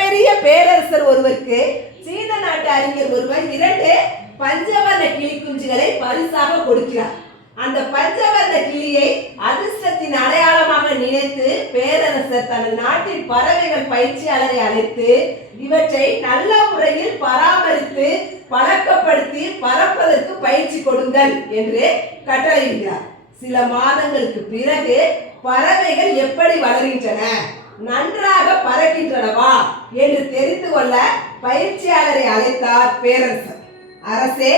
மிகப்பெரிய பேரரசர் ஒருவருக்கு சீன நாட்டு அறிஞர் ஒருவர் இரண்டு பஞ்சவர்ண கிளி குஞ்சுகளை பரிசாக கொடுக்கிறார். அந்த பஞ்சவர்ண கிளியை அதிர்ஷ்டத்தின் அடையாளமாக நினைத்து பேரரசர் தனது நாட்டின் பறவைகள் பயிற்சியாளரை அழைத்து இவற்றை நல்ல முறையில் பராமரித்து பழக்கப்படுத்தி பறப்பதற்கு பயிற்சி கொடுங்கள் என்று கட்டளையிடுகிறார். சில மாதங்களுக்கு பிறகு பறவைகள் எப்படி வளர்கின்றன? நன்றாக பறக்கின்றனவா என்று தெரிந்து கொள்ள பயிற்சியாளரை அழைத்தார் பேரரசர். அரசே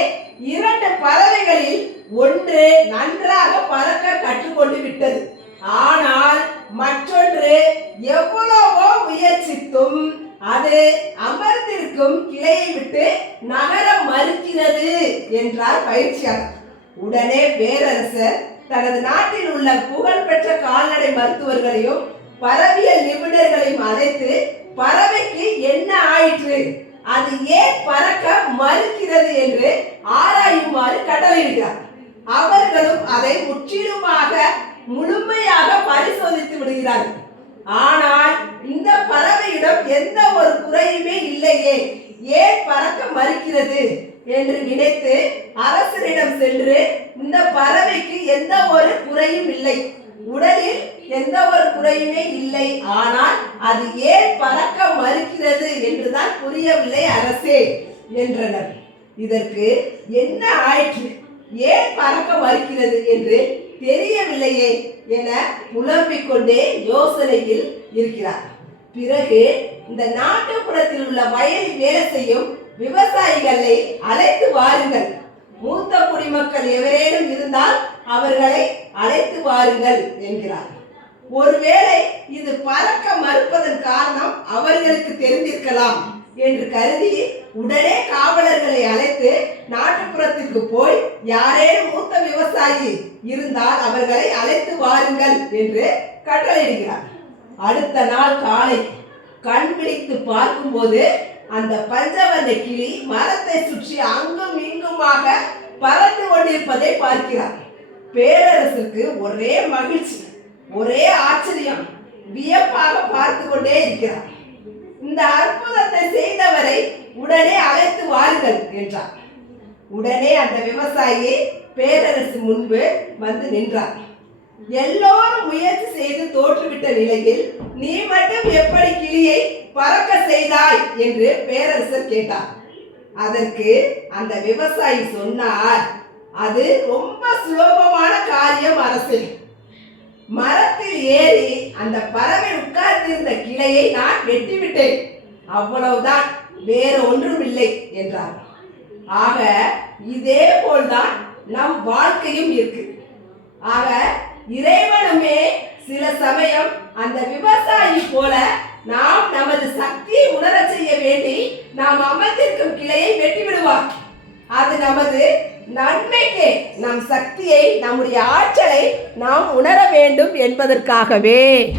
இரண்டு பறவைகளில் ஒன்று நன்றாக பறக்க கற்றுக்கொண்டு விட்டது. ஆனால் மற்றொன்று எவ்வளவோ முயற்சித்தும் அது அமர்ந்திருக்கும் கிளையை விட்டு நகர மறுக்கிறது என்றார் பயிற்சியாளர். உடனே பேரரசர் தனது நாட்டில் உள்ள புகழ்பெற்ற கால்நடை மருத்துவர்களையும் பறவியல் நிபுணர்களையும் அழைத்து பறவைக்கு என்ன ஆயிற்று? அது ஏன் பறக்க மறுக்கிறது என்று ஆராயுமாறு கட்டளையிடுகிறார் அவர்களும் அதை முற்றிலுமாக முழுமையாக பரிசோதித்து விடுகிறார்கள். ஆனால் இந்த பறவையிடம் எந்த ஒரு குறையுமே இல்லையே ஏன் பறக்க மறுக்கிறது என்று நினைத்து அரசரிடம் சென்று இந்த பறவைக்கு எந்த ஒரு குறையும் இல்லை. உடலில் எந்த ஒரு குறையுமே இல்லை. ஆனால் அது ஏன் பறக்க மறுக்கிறது என்றுதான் புரியவில்லை அரசே என்றனர். இதற்கு என்ன ஆயிற்று? ஏன் பறக்க மறுக்கிறது என்று தெரியவில்லையே என புலம்பிக் கொண்டே யோசனையில் இருக்கிறார். பிறகு இந்த நாட்டுப்புறத்தில் உள்ள வயலில் வேலை செய்யும் விவசாயிகளை அழைத்து வாருங்கள். மூத்த குடிமக்கள் எவரேனும் இருந்தால் அவர்களை அழைத்து வாருங்கள் என்கிறார். ஒருவேளை இது பறக்க மறுப்பதன் காரணம் அவர்களுக்கு தெரிந்திருக்கலாம் என்று கருதி உடனே காவலர்களை அழைத்து நாட்டுப்புறத்திற்கு போய் யாரே மூத்த விவசாயி இருந்தால் அவர்களை அழைத்து வாருங்கள் என்று கட்டளையிடுகிறார். அடுத்த நாள் காலை கண் விழித்து பார்க்கும்போது அந்த பஞ்சவர்ண கிளி மரத்தை சுற்றி அங்கும் இங்குமாக பறந்து கொண்டிருப்பதை பார்க்கிறார். பேரரசுக்கு ஒரே மகிழ்ச்சி ஒரே ஆச்சரியம். வியப்பாக பார்த்து கொண்டே இருக்கிறார். இந்த அற்புதத்தை செய்தவரை உடனே அழைத்து வாருங்கள் என்றார். உடனே அந்த விவசாயி பேரரசு முன்பு வந்து நின்றார். எல்லோரும் முயற்சி செய்து தோற்றுவிட்ட நிலையில் நீ மட்டும் எப்படி கிளியை பறக்க செய்தாய்? என்று பேரரசர் கேட்டார். அதற்கு அந்த விவசாயி சொன்னார் அது ரொம்ப சுலபமான காரியம் அரசில். மரத்தில் ஏறி அந்த பறவை உட்கார்ந்திருந்த கிளையை நான் வெட்டிவிட்டேன். அவ்வளவுதான் வேற ஒன்றும் இல்லை என்றார். ஆக இதே போல்தான் நம் வாழ்க்கையும் இருக்கு. ஆக இறைவனுமே சில சமயம் அந்த விவசாயி போல நாம் நமது சக்தியை உணரச் செய்ய வேண்டி நாம் அமர்ந்திருக்கும் கிளையை வெட்டிவிடுவார். அது நமது நன்மைக்கு நம் சக்தியை நம்முடைய ஆற்றலை நாம் உணர வேண்டும் என்பதற்காகவே.